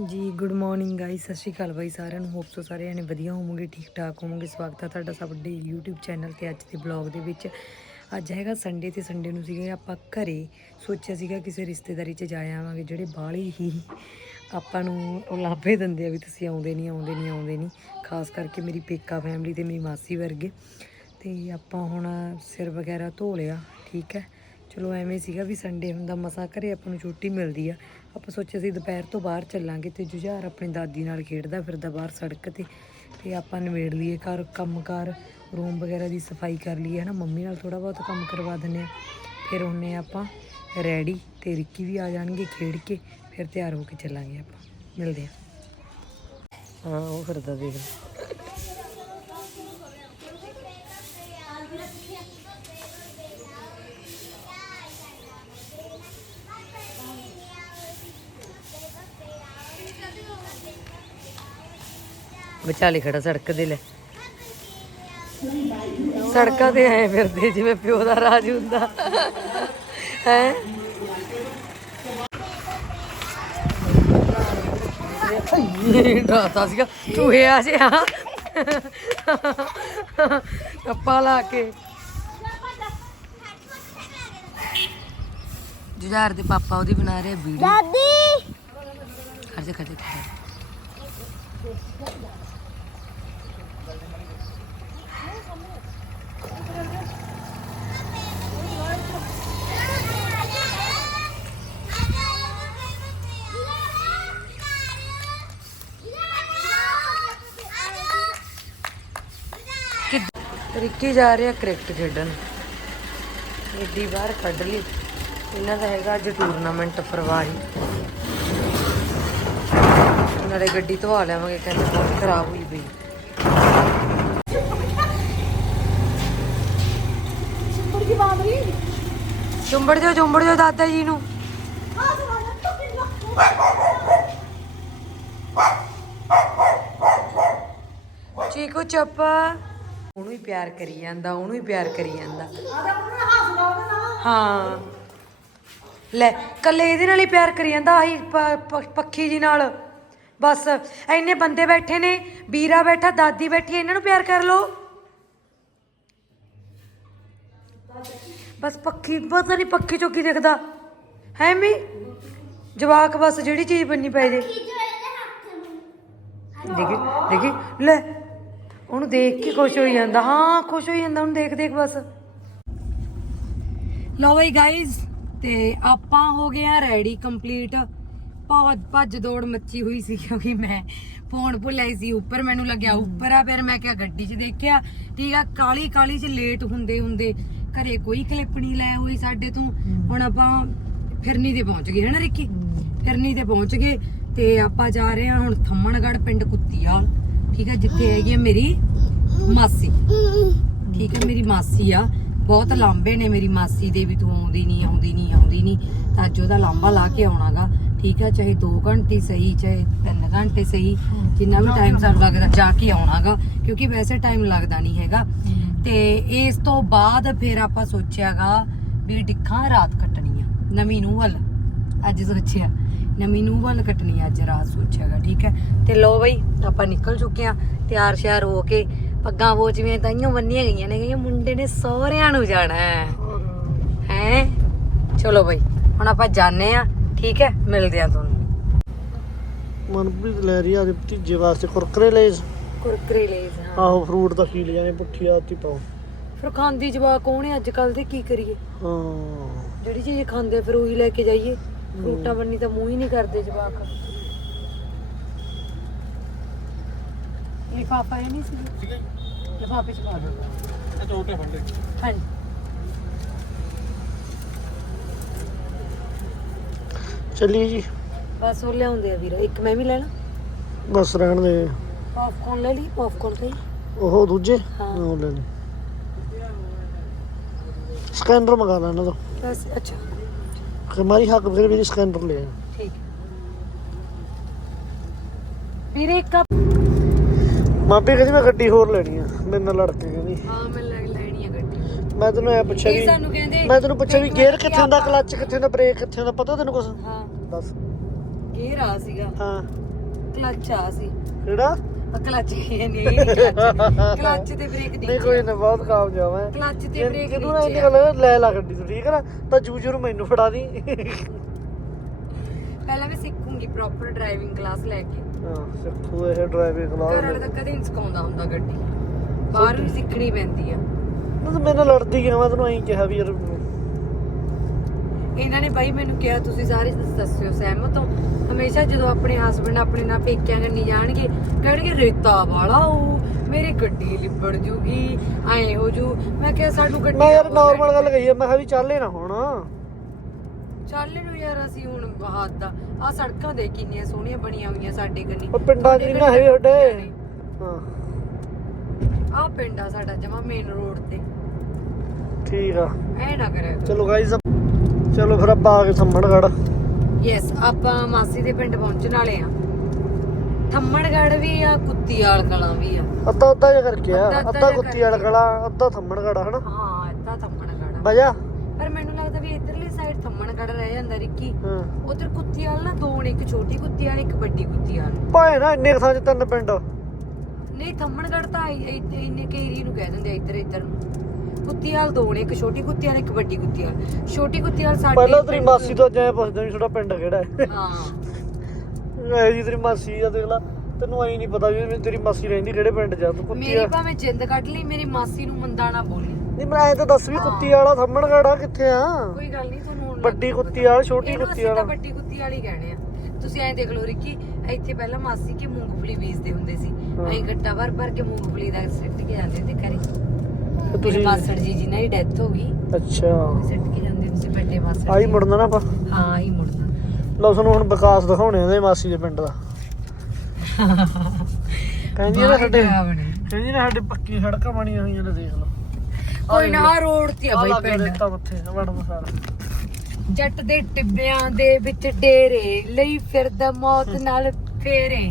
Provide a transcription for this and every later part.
ਜੀ good morning guys ਸਤਿ ਸ਼੍ਰੀ ਅਕਾਲ ਬਾਈ ਸਾਰਿਆਂ ਨੂੰ ਹੋਪ ਸੋ ਸਾਰੇ ਜਣੇ ਵਧੀਆ ਹੋਵੋਗੇ ਠੀਕ ਠਾਕ ਹੋਵੋਗੇ, ਸਵਾਗਤ ਹੈ ਤੁਹਾਡਾ ਸਾਡੇ ਦੇ YouTube ਚੈਨਲ ਤੇ ਅੱਜ ਦੇ ਬਲੌਗ ਦੇ ਵਿੱਚ। ਅੱਜ ਹੈਗਾ ਸੰਡੇ ਤੇ ਸੰਡੇ ਨੂੰ ਸੀਗੇ ਆਪਾਂ ਘਰੇ, ਸੋਚਿਆ ਸੀਗਾ ਕਿਸੇ ਰਿਸ਼ਤੇਦਾਰੀ 'ਚ ਜਾ ਆਵਾਂਗੇ, ਜਿਹੜੇ ਬਾਹਲੇ ਹੀ ਆਪਾਂ ਨੂੰ ਉਹ ਲਾਭੇ ਦਿੰਦੇ ਆ ਵੀ ਤੁਸੀਂ ਆਉਂਦੇ ਨਹੀਂ ਆਉਂਦੇ ਨਹੀਂ ਆਉਂਦੇ ਨਹੀਂ ਖਾਸ ਕਰਕੇ ਮੇਰੀ ਪੇਕਾ ਫੈਮਿਲੀ ਤੇ ਮੇਰੀ ਮਾਸੀ ਵਰਗੇ। ਤੇ ਆਪਾਂ ਹੁਣ ਸਿਰ ਵਗੈਰਾ ਧੋ ਲਿਆ, ਠੀਕ ਹੈ। ਚਲੋ ਐਵੇਂ ਸੀਗਾ ਵੀ ਸੰਡੇ ਹੁੰਦਾ, ਮਸਾ ਘਰੇ ਆਪਾਂ ਨੂੰ ਛੁੱਟੀ ਮਿਲਦੀ ਆ। ਆਪਾਂ ਸੋਚਿਆ ਸੀ ਦੁਪਹਿਰ ਤੋਂ ਬਾਹਰ ਚੱਲਾਂਗੇ ਤੇ ਜੁਝਾਰ ਆਪਣੀ ਦਾਦੀ ਨਾਲ ਖੇਡਦਾ ਫਿਰਦਾ ਬਾਹਰ ਸੜਕ ਤੇ ਤੇ ਆਪਾਂ ਨਿਬੇੜ ਲਈਏ ਘਰ ਕੰਮਕਾਰ ਰੂਮ ਵਗੈਰਾ ਦੀ ਸਫ਼ਾਈ ਕਰ ਲਈਏ, ਹਨਾ? ਮੰਮੀ ਨਾਲ ਥੋੜਾ ਬਹੁਤ ਕੰਮ ਕਰਵਾ ਦਿੰਨੇ ਆ ਫਿਰ ਉਹਨੇ ਆਪਾਂ ਰੈਡੀ ਤੇ ਰਿੱਕੀ ਵੀ ਆ ਜਾਣਗੇ ਖੇਡ ਕੇ, ਫਿਰ ਤਿਆਰ ਹੋ ਕੇ ਚੱਲਾਂਗੇ ਆਪਾਂ। ਮਿਲਦੇ ਆ ਹਾਂ, ਉਹ ਫਿਰਦਾ ਦੇਖ। ਵਿਚਾਲੇ ਖੜਾ ਸੜਕ ਦੇ ਲੈ। ਸੜਕਾਂ ਤੇ ਆਏ ਫਿਰਦੇ ਜਿਵੇਂ ਪਿਓ ਦਾ ਰਾਜ ਹੁੰਦਾ। ਹੈ? ਡਰਾਤਾ ਸੀਗਾ। ਚੂਹਿਆ ਜਿਹਾ। ਕੱਪਾ ਲਾ ਕੇ। ਜੁਝਾਰ ਦੇ ਪਾਪਾ ਉਹਦੀ ਬਣਾ ਰਹੇ ਵੀਡੀਓ। ਦਾਦੀ! ਖੜ ਜਾ ਖੜ ਜਾ। ਰਿੱਕੀ ਜਾ ਰਿਹਾ ਕ੍ਰਿਕਟ ਖੇਡਣ। ਏਡੀ ਬਾਹਰ ਕੱਢ ਲਈ। ਇਹਨਾਂ ਦਾ ਹੈਗਾ ਅੱਜ ਟੂਰਨਾਮੈਂਟ ਫਰਵਾਰੀ। ਨਾਲੇ ਗੱਡੀ ਧਵਾ ਲਿਆਵਾਂਗੇ ਕਹਿੰਦੇ ਬਹੁਤ ਖਰਾਬ ਹੋਈ ਪਈ। ਮੁਰਗੀ ਬਾਬਰੀ ਚੁੰਬੜ ਜਾਓ ਚੁੰਬੜ ਜਾਓ ਦਾਦਾ ਜੀ ਨੂੰ। ਚੀਕੂ ਚੱਪ। ਉਹਨੂੰ ਹੀ ਪਿਆਰ ਕਰੀ ਜਾਂਦਾ ਉਹਨੂੰ ਹੀ ਪਿਆਰ ਕਰੀ ਜਾਂਦਾ। ਆਦਾ ਉਹਨਾਂ ਹੱਸਦਾ ਉਹਦਾ ਨਾ। ਹਾਂ। ਲੈ ਕੱਲੇ ਇਹਦੇ ਨਾਲ ਹੀ ਪਿਆਰ ਕਰੀ ਜਾਂਦਾ ਆਹੀ ਪੱਖੀ ਜੀ ਨਾਲ। ਬਸ ਐਨੇ ਬੰਦੇ ਬੈਠੇ ਨੇ ਵੀਰਾ ਬੈਠਾ ਦਾਦੀ ਬੈਠੀ ਇਹਨਾਂ ਨੂੰ ਪਿਆਰ ਕਰ ਲੋ ਬਸ ਪੱਖੀ ਪਤਾ ਨਹੀਂ ਪੱਖੀ ਚੋਂ ਕੀ ਦਿਖਦਾ। ਹੈ ਮੀ? ਜਵਾਕ ਬਸ ਜਿਹੜੀ ਚੀਜ਼ ਬੰਨੀ ਪੈ ਜੇ। ਦੇਖੀ ਦੇਖੀ ਲੈ ਉਹਨੂੰ ਦੇਖ ਕੇ ਖੁਸ਼ ਹੋਈ ਜਾਂਦਾ। ਹਾਂ ਖੁਸ਼ ਹੋਈ ਜਾਂਦਾ ਉਹਨੂੰ ਦੇਖ ਦੇਖ ਬਸ। ਲਓ ਬਈ ਗਾਇਜ਼ ਤੇ ਆਪਾਂ ਹੋ ਗਏ ਆ ਰੈਡੀ ਕੰਪਲੀਟ ਭੱਜ ਭੱਜ ਦੌੜ ਮੱਚੀ ਹੋਈ ਸੀ ਕਿਉਂਕਿ ਮੈਂ ਫੋਨ ਭੁੱਲਿਆ ਸੀ। ਉੱਪਰ ਮੈਨੂੰ ਲੱਗਿਆ ਉੱਪਰ ਆ ਫਿਰ ਮੈਂ ਕਿਹਾ ਗੱਡੀ 'ਚ ਦੇਖਿਆ। ਠੀਕ ਆ ਕਾਲੀ ਕਾਲੀ 'ਚ ਲੇਟ ਹੁੰਦੇ ਹੁੰਦੇ ਘਰੇ ਕੋਈ ਕਲਿੱਪ ਨਹੀਂ ਲੈ ਹੋਈ ਸਾਡੇ ਤੋਂ। ਹੁਣ ਆਪਾਂ ਫਿਰਨੀ ਤੇ ਪਹੁੰਚ ਗਏ ਹਨਾ ਰਿੱਕੀ? ਫਿਰਨੀ ਤੇ ਪਹੁੰਚ ਗਏ ਤੇ ਆਪਾਂ ਜਾ ਰਹੇ ਹਾਂ ਹੁਣ ਥੰਮਣਗੜ ਪਿੰਡ ਕੁੱਤੀਆਲ। ਠੀਕ ਆ ਜਿੱਥੇ ਹੈਗੀ ਆ ਮੇਰੀ ਮਾਸੀ। ਠੀਕ ਹੈ ਮੇਰੀ ਮਾਸੀ ਆ। ਬਹੁਤ ਲਾਂਬੇ ਨੇ ਮੇਰੀ ਮਾਸੀ ਦੇ ਵੀ ਤੂੰ ਆਉਂਦੀ ਨਹੀਂ ਆਉਂਦੀ ਨਹੀਂ ਆਉਂਦੀ ਨਹੀਂ ਤਾਂ ਅੱਜ ਉਹਦਾ ਲਾਂਬਾ ਲਾ ਕੇ ਆਉਣਾਗਾ। ਠੀਕ ਹੈ ਚਾਹੇ 2 ਘੰਟੇ ਸਹੀ ਚਾਹੇ 3 ਘੰਟੇ ਸਹੀ ਜਿੰਨਾ ਵੀ ਟਾਈਮ ਸਾਨੂੰ ਲੱਗਦਾ ਜਾ ਕੇ ਆਉਣਾਗਾ। ਕਿਉਂਕਿ ਵੈਸੇ ਟਾਈਮ ਲੱਗਦਾ ਨਹੀਂ ਹੈਗਾ। ਤੇ ਇਸ ਤੋਂ ਬਾਅਦ ਫਿਰ ਆਪਾਂ ਸੋਚਿਆਗਾ ਵੀ ਡਿੱਖਾਂ ਰਾਤ ਕੱਟਣੀ ਆ ਨਵੀਂ ਨੂੰ ਵੱਲ। ਅੱਜ ਸੋਚਿਆ। ਨਵੀਂ ਨੂੰ ਵੱਲ ਕੱਟਣੀ ਅੱਜ ਰਾਤ ਸੋਚਿਆਗਾ ਠੀਕ ਹੈ? ਤੇ ਲੋ ਬਈ ਆਪਾਂ ਨਿਕਲ ਚੁੱਕੇ ਆ ਤਿਆਰ ਸ਼ਿਆਰ ਹੋ ਕੇ ਪੱਗਾਂ ਵੋਚਵੀਆਂ ਤਾਈਆਂ ਬੰਨੀਆਂ ਗਈਆਂ ਨੇ ਕਿ ਮੁੰਡੇ ਨੇ ਸਹੁਰਿਆਂ ਨੂੰ ਜਾਣਾ ਹੈ। ਹੈ? ਚਲੋ ਬਈ ਹੁਣ ਆਪਾਂ ਜਾਣੇ ਆ ਠੀਕ ਹੈ? ਮਿਲਦੇ ਆ ਤੁਹਾਨੂੰ। ਮਨਪ੍ਰੀਤ ਲੈ ਰਹੀ ਆ ਉਹਦੇ ਭਤੀਜੇ ਵਾਸਤੇ ਕੁਰਕਰੇ ਲੈ ਕੁਰਕਰੇ ਲੈ ਹਾਂ। ਆਹੋ ਫਰੂਟ ਦਾ ਕੀ ਲੈ ਜਾਣੇ ਪੁੱਠੀ ਆਤੀ ਪਾਓ। ਫਿਰ ਖਾਂਦੀ ਜਵਾਕ ਕੌਣ ਹੈ ਅੱਜ ਕੱਲ ਦੇ ਕੀ ਕਰੀਏ? ਹਾਂ। ਜਿਹੜੀ ਚੀਜ਼ ਖਾਂਦੇ ਫਿਰ ਉਹੀ ਲੈ ਕੇ ਜਾਈਏ। ਫਰੂਟਾਂ ਬੰਨੀ ਤਾਂ ਮੂੰਹ ਹੀ ਨਹੀਂ ਕਰਦੇ ਜਵਾਕ। ਲਿਫਾਫਾ ਹੈ ਨਹੀਂ ਸੀ ਲਿਫਾਫੇ ਚ ਪਾ ਦੋ। ਇਹ ਛੋਟੇ ਫੰਡੇ ਹਾਂਜੀ। ਚੱਲੀਏ ਜੀ। ਬਸ ਉਹ ਲਿਆਉਂਦੇ ਆ ਵੀਰ। ਇੱਕ ਮੈਂ ਵੀ ਲੈਣਾ ਬਸ ਰਹਿਣ ਦੇ। ਪੌਪਕੌਰਨ ਲੈ ਲਈ? ਪੌਪਕੌਰਨ ਕਹੀ ਉਹ ਦੂਜੇ? ਹਾਂ। ਉਹ ਲੈ ਲੈ ਸਕੈਨਰ ਮੰਗਾ ਲੈ ਇਹਨਾਂ ਤੋਂ। ਬਸ ਅੱਛਾ। ਕਿ ਮਾਰੀ ਹੱਕ ਫਿਰ ਵੀ ਸਕੈਨਰ ਲੈ ਆ ਠੀਕ ਵੀਰੇ ਇੱਕ ਕੱਪ ਮਾਪੇ ਕਹਿੰਦੀ ਮੈਂ ਗੱਡੀ ਹੋਰ ਲੈਣੀ ਆ। ਮੇਰੇ ਨਾਲ ਲੜ ਕੇ ਕਹਿੰਦੀ। ਹਾਂ ਮੈਂ ਲੈ ਲੈਣੀ ਆ ਗੱਡੀ। ਮੈਂ ਤੈਨੂੰ ਐ ਪੁੱਛਿਆ ਇਹ ਵੀ ਸਾਨੂੰ ਕਹਿੰਦੇ ਮੈਂ ਤੈਨੂੰ ਪੁੱਛਿਆ ਵੀ ਗੇਅਰ ਕਿੱਥੇ ਹੁੰਦਾ ਆਪਾਂ- ਕਲੱਚ ਕਿੱਥੇ ਹੁੰਦਾ ਬ੍ਰੇਕ ਕਿੱਥੇ ਹੁੰਦਾ ਪਤਾ ਤੈਨੂੰ ਕੁਛ? ਹਾਂ। ਦੱਸ। ਗੇਰ ਆ ਸੀਗਾ। ਹਾਂ। ਕਲੱਚ ਆ ਸੀ। ਕਿਹੜਾ? ਕਲੱਚ ਨਹੀਂ ਨਹੀਂ ਕਲੱਚ ਕਲੱਚ ਤੇ ਬ੍ਰੇਕ ਨਹੀਂ ਕੋਈ ਨਾ ਬਹੁਤ ਕਾਮਯਾਬ ਹੈ ਕਲੱਚ ਤੇ ਬ੍ਰੇਕ ਜਿਹਨੂੰ ਨਾ ਨੀਚੇ ਇੰਨੀ ਆ। ਗੱਲ ਲੈ ਲਾ ਗੱਡੀ ਤੂੰ ਠੀਕ ਹੈ ਨਾ? ਤਾਂ ਜੂਜੂ ਨੂੰ ਮੈਨੂੰ ਫੜਾ ਦੀ। ਪਹਿਲਾਂ ਮੈਂ ਸਿੱਖੂੰਗੀ ਪ੍ਰੋਪਰ ਡਰਾਈਵਿੰਗ ਕਲਾਸ ਲੈ ਕੇ। ਹਾਂ ਸਿੱਖੂ ਇਹ ਡਰਾਈਵਿੰਗ ਘਰ ਵਾਲੇ ਕਲਾਸ ਤਾਂ ਕਦੇ ਨਹੀਂ ਸਿਖਾਉਂਦਾ ਹੁੰਦਾ ਗੱਡੀ। ਬਾਹਰ ਵੀ ਸਿੱਖਣੀ ਪੈਂਦੀ ਆ। ਤੂੰ ਤਾਂ ਮੇਰੇ ਨਾਲ ਲੜਦੀ ਗਿਆ ਮੈਂ ਤੈਨੂੰ ਐਂ ਕਿਹਾ ਵੀ ਯਾਰ ਇਹਨਾਂ ਨੇ ਬਾਈ ਮੈਨੂੰ ਕਿਹਾ ਤੁਸੀਂ ਸਾਰੇ ਦੱਸਿਓ ਸਹਿਮਤ ਹੋ? ਹਮੇਸ਼ਾ ਜਦੋਂ ਆਪਣੇ ਹਸਬੰਡ ਆਪਣੇ ਨਾਲ ਪੇਕਿਆਂ ਕੰਨੀ ਜਾਣਗੇ ਕਹਿਣਗੇ ਰੇਤਾ ਵਾਲਾ ਉਹ ਮੇਰੀ ਗੱਡੀ ਲਿਬੜ ਜੂਗੀ ਐ ਹੋ ਜੂ। ਮੈਂ ਕਿਹਾ ਸਾਨੂੰ ਗੱਡੀ ਮੈਂ ਯਾਰ ਦਾ ਨਾਰਮਲ ਗੱਲ ਕਹੀ ਆ ਮੈਂ ਕਿਹਾ ਵੀ ਚੱਲੇ ਨਾ ਹੁਣ। ਚੱਲ ਨੂੰ ਯਾਰ ਅਸੀਂ ਹੁਣ ਬਾਹਰ ਦਾ ਆ ਸੜਕਾਂ ਦੇ ਕਿੰਨੀਆਂ ਸੋਹਣੀਆਂ ਬਣੀਆਂ ਹੋਈਆਂ ਸਾਡੇ ਕੰਨੀ। ਉਹ ਪਿੰਡਾਂ ਨਹੀਂ ਨਾ ਹੈਗੇ ਤੁਹਾਡੇ ਹਾਂ। ਆ ਪਿੰਡ ਆ ਸਾਡਾ ਜਮਾ ਮੇਨ ਰੋਡ ਤੇ। ਠੀਕ ਆ। ਐ ਨਾ ਕਰਿਆ ਚਲੋ ਗਾਈਸ ਚਲੋ ਫਿਰ ਆਪਾਂ ਆ ਕੇ ਥੰਮਣਗੜ ਯੈਸ ਆਪਾਂ ਮਾਸੀ ਦੇ ਪਿੰਡ ਪਹੁੰਚਣ ਵਾਲੇ ਆ। ਥੰਮਣਗੜ ਵੀ ਆ ਕੁੱਤੀਆਲ ਕਲਾਂ ਵੀ ਆ। ਅੱਧਾ ਅੱਧਾ ਜਿਹਾ ਕਰਕੇ ਆ ਅੱਧਾ- ਅੱਧਾ ਅੱਧਾ ਜਿਹਾ ਕੁੱਤੀ ਵਾਲਾ ਕਲਾ ਅੱਧਾ ਥੰਮਣਗੜ ਹਨਾ? ਹਾਂ ਇੱਦਾਂ ਥੰਮਣਗੜ ਆ। ਵਜਾ ਪਰ ਮੈਨੂੰ ਲੱਗਦਾ ਵੀ ਇਧਰਲੀ ਸਾਈਡ ਥੰਮਣਗੜ ਰਹਿ ਜਾਂਦਾ ਰਿੱਕੀ। ਹਾਂ। ਉਧਰ ਕੁੱਤੀਆਲ ਨਾ ਦੋ ਨੇ ਇੱਕ ਛੋਟੀ ਕੁੱਤੀਆਲ ਇੱਕ ਵੱਡੀ ਕੁੱਤੀਆਲ। ਭਾਏ ਨਾ ਇੰਨੇ ਕੁ ਥਾਂ 'ਚ ਤਿੰਨ ਪਿੰਡ। ਨਹੀਂ ਥੰਮਣਗੜ ਤਾਂ ਇ- ਇੰਨੇ ਕੇ ਏਰੀਏ ਨੂੰ ਕਹਿ ਦਿੰਦੇ ਆ ਇੱਧਰ ਇੱਧਰ ਨੂੰ। ਕੁੱਤੀਆਲ ਦੋ ਨੇ ਇੱਕ ਛੋਟੀ ਕੁੱਤੀਆਲ ਇੱਕ ਵੱਡੀ ਕੁੱਤੀਆਲ ਛੋਟੀ ਕੁੱਤੀਆਲ ਸਾਡੇ ਪਹਿਲਾਂ ਤੇਰੀ ਮਾਸੀ ਤੋਂ ਜਾਏ ਪੁੱਛਦੇ ਵੀ ਤੁਹਾਡਾ ਪਿੰਡ ਕਿਹੜਾ ਹੈ? ਹਾਂ। ਇਹ ਜੀ ਤੇਰੀ ਮਾਸੀ ਆ ਦੇਖ ਲਾ ਤੈਨੂੰ ਐਂ ਨਹੀਂ ਪਤਾ ਵੀ ਤੇਰੀ ਮਾਸੀ ਰਹਿੰਦੀ ਕਿਹੜੇ ਪਿੰਡ ਆ ਤੂੰ ਕੁੱਤੀ ਮੇਰੀ ਆ। ਭਾਵੇਂ ਜਿੰਦ ਕੱਢ ਲਈ ਮੇਰੀ ਮਾਸੀ ਨੂੰ ਮੰਦਾ ਨਾ ਬੋਲੀ। ਨਹੀਂ ਮੈਂ ਐਂ ਤਾਂ ਦੱਸ ਵੀ ਕੁੱਤੀ ਵਾਲਾ ਥੰਮਣਗੜ ਕਿੱਥੇ ਆ? ਕੋਈ ਗੱਲ ਨਹੀਂ ਤੁਹਾਨੂੰ ਹੁਣ ਵੱਡੀ ਕੁੱਤੀ ਵਾਲਾ ਛੋਟੀ ਇਹਨੂੰ ਕੁੱਤੀ ਅਸੀਂ ਤਾਂ ਵਾਲਾ। ਵੱਡੀ ਕੁੱਤੀ ਵਾਲੀ ਕਹਿੰਦੇ ਆ। ਤੁਸੀਂ ਐਂ ਦੇਖ ਲਓ ਰਿੱਕੀ ਇੱਥੇ ਪਹਿਲਾਂ ਮਾਸੀ ਕੇ ਮੂੰਗਫਲੀ ਬੀਜਦੇ ਹੁੰਦੇ ਸੀ। ਹਾਂ। ਅਸੀਂ ਗੱਟਾ ਭਰ ਭਰ ਕੇ ਮੂੰਗਫਲੀ ਦਾ ਸਿੱਟ ਕੇ ਜਾਂਦੇ ਤੇ ਘਰੇ। ਤੁਸੀਂ ਮਾਸੜ ਜੀ ਜੀ ਨਾਲ ਹੀ ਡੈਥ ਹੋ ਗਈ। ਅੱਛਾ। ਸਿੱਟ ਕੇ ਜਾਂਦੇ ਹੁੰਦੇ ਸੀ ਵੱਡੇ ਮਾਸੜ ਆਈ ਜੀ। ਮੁੜਨਾ ਨਾ ਆਪਾਂ। ਹਾਂ ਆਈ ਮੁੜਨਾ। ਲਓ ਸਾਨੂੰ ਹੁਣ ਵਿਕਾਸ ਦਿਖਾਉਣੇ ਆ ਮਾਸੀ ਦੇ ਪਿੰਡ ਦਾ। ਕਹਿੰਦੀ ਨਾ ਸਾਡੇ ਬਣੇ। ਕਹਿੰਦੀ ਨਾ ਸਾਡੇ ਪੱਕੀ ਸੜਕਾਂ ਬਣੀਆਂ ਹੋਈਆਂ ਨੇ ਦੇਖ ਲਓ। ਕੋਈ ਨਾ ਰੋਡ ਤੇ ਆ ਬਈ ਲੱਗ ਪਿੰਡ। ਦਿੱਤਾ ਮੱਥੇ ਵੜਨ ਸਾਰਾ। ਜੱਟ ਦੇ ਟਿੱਬਿਆਂ ਦੇ ਵਿੱਚ ਡੇਰੇ ਲਈ ਫਿਰਦਾ ਮੌਤ ਨਾਲ ਫੇਰੇ।